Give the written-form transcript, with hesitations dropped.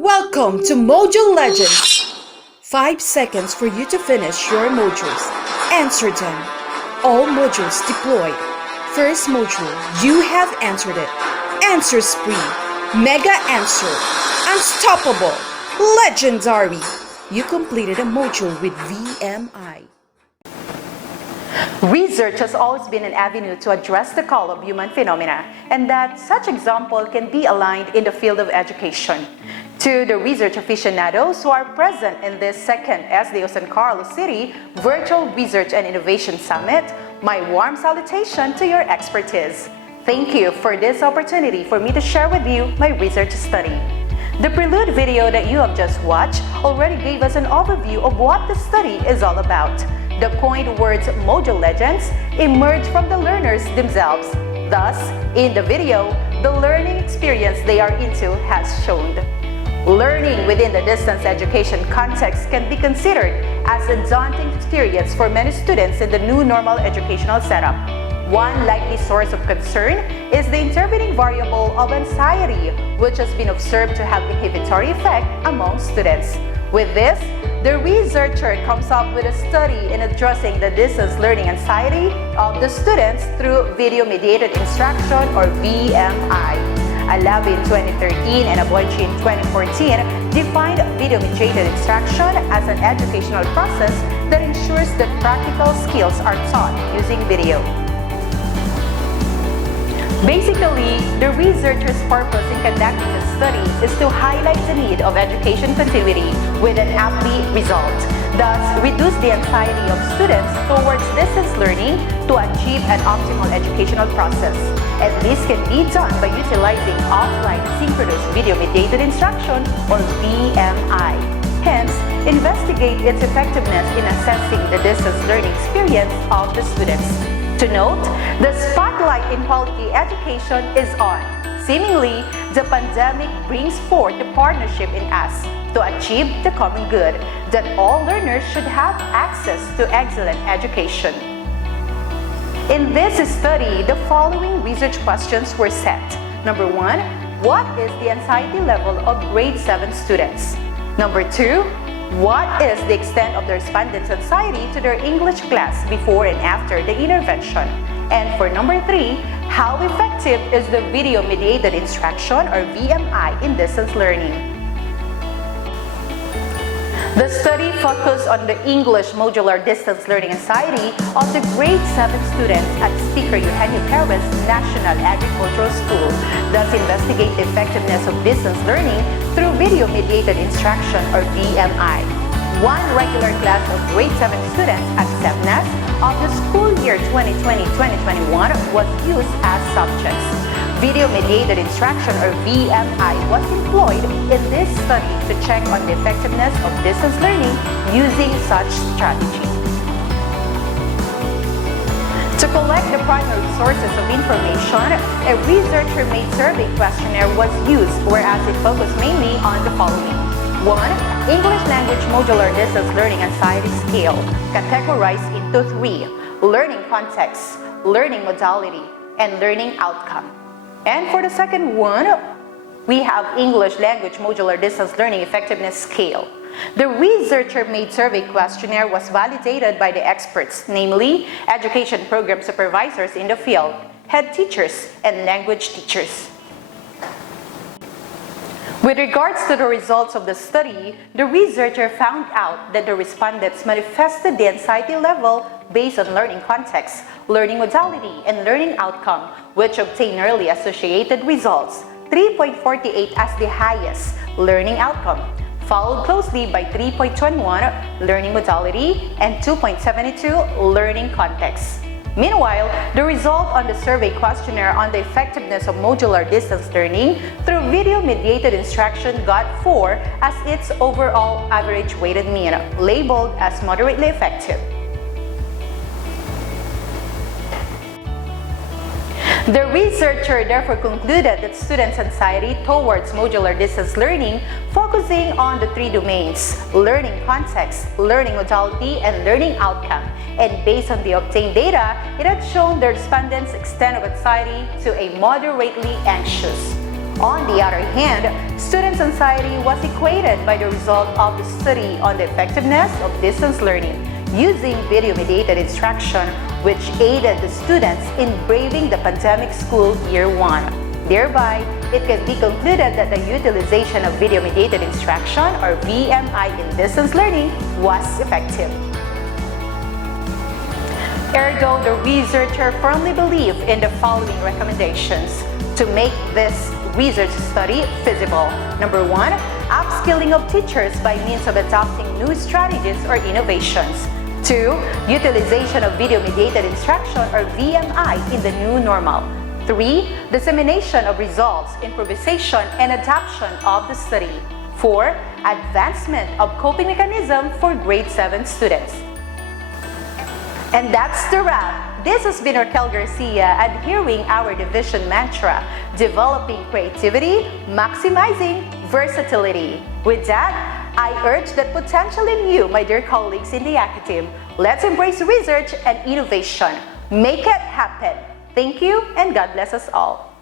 Welcome to ModuleLegends. 5 seconds for you to finish your modules. Answer them. All modules deployed. First module, you have answered it. Answer spree. Mega answer. Unstoppable. Legendary. You completed a module with VMI. Research has always been an avenue to address the call of human phenomena, and that such example can be aligned in the field of education. To the research aficionados who are present in this second SDO San Carlos City Virtual Research and Innovation Summit, my warm salutation to your expertise. Thank you for this opportunity for me to share with you my research study. The prelude video that you have just watched already gave us an overview of what the study is all about. The coined words module legends emerge from the learners themselves. Thus, in the video, the learning experience they are into has shown. Learning within the distance education context can be considered as a daunting experience for many students in the new normal educational setup. One likely source of concern is the intervening variable of anxiety, which has been observed to have inhibitory effect among students. With this, the researcher comes up with a study in addressing the distance learning anxiety of the students through video-mediated instruction, or VMI. A lab in 2013 and a Boichi in 2014 defined video-mediated instruction as an educational process that ensures that practical skills are taught using video. Basically, the researcher's purpose in conducting the study is to highlight the need of education continuity with an aptly result, thus reduce the anxiety of students towards distance learning to achieve an optimal educational process. And this can be done by utilizing offline synchronous video-mediated instruction, or VMI. Hence, investigate its effectiveness in assessing the distance learning experience of the students. To note, the spotlight in quality education is on. Seemingly, the pandemic brings forth the partnership in us to achieve the common good, that all learners should have access to excellent education. In this study, the following research questions were set. Number 1, what is the anxiety level of grade 7 students? Number 2, what is the extent of the respondents' anxiety to their English class before and after the intervention? And for number 3, how effective is the video-mediated instruction, or VMI, in distance learning? The study focused on the English modular distance learning anxiety of the grade 7 students at Speaker Eugenio Perez National Agricultural School, thus investigate the effectiveness of distance learning through video-mediated instruction, or VMI. One regular class of grade 7 students at SEPNAS of the school year 2020-2021 was used as subjects. Video-mediated instruction, or VMI, was employed in this study to check on the effectiveness of distance learning using such strategy. To collect the primary sources of information, a researcher-made survey questionnaire was used, whereas it focused mainly on the following. 1. English language modular distance learning anxiety scale, categorized into 3: learning context, learning modality, and learning outcome. And for the second one, we have English language modular distance learning effectiveness scale. The researcher-made survey questionnaire was validated by the experts, namely education program supervisors in the field, head teachers, and language teachers. With regards to the results of the study, the researcher found out that the respondents manifested the anxiety level based on learning context, learning modality, and learning outcome, which obtained early associated results, 3.48 as the highest learning outcome, followed closely by 3.21 learning modality and 2.72 learning context. Meanwhile, the result on the survey questionnaire on the effectiveness of modular distance learning through video-mediated instruction got 4 as its overall average weighted mean, labeled as moderately effective. The researcher therefore concluded that students' anxiety towards modular distance learning, focusing on the 3 domains: learning context, learning modality, and learning outcome. And based on the obtained data, it had shown the respondents' extent of anxiety to a moderately anxious. On the other hand, students' anxiety was equated by the result of the study on the effectiveness of distance learning using video-mediated instruction, which aided the students in braving the pandemic school year 1. Thereby, it can be concluded that the utilization of video-mediated instruction, or VMI, in distance learning was effective. Ergo, the researcher firmly believed in the following recommendations to make this research study feasible. Number 1, upskilling of teachers by means of adopting new strategies or innovations. 2, utilization of video-mediated instruction, or VMI, in the new normal. 3, dissemination of results, improvisation, and adaptation of the study. 4, advancement of coping mechanism for grade 7 students. And that's the wrap. This has been Raquel Garcia, adhering our division mantra, developing creativity, maximizing versatility. With that, I urge that potential in you, my dear colleagues in the academe. Let's embrace research and innovation. Make it happen. Thank you, and God bless us all.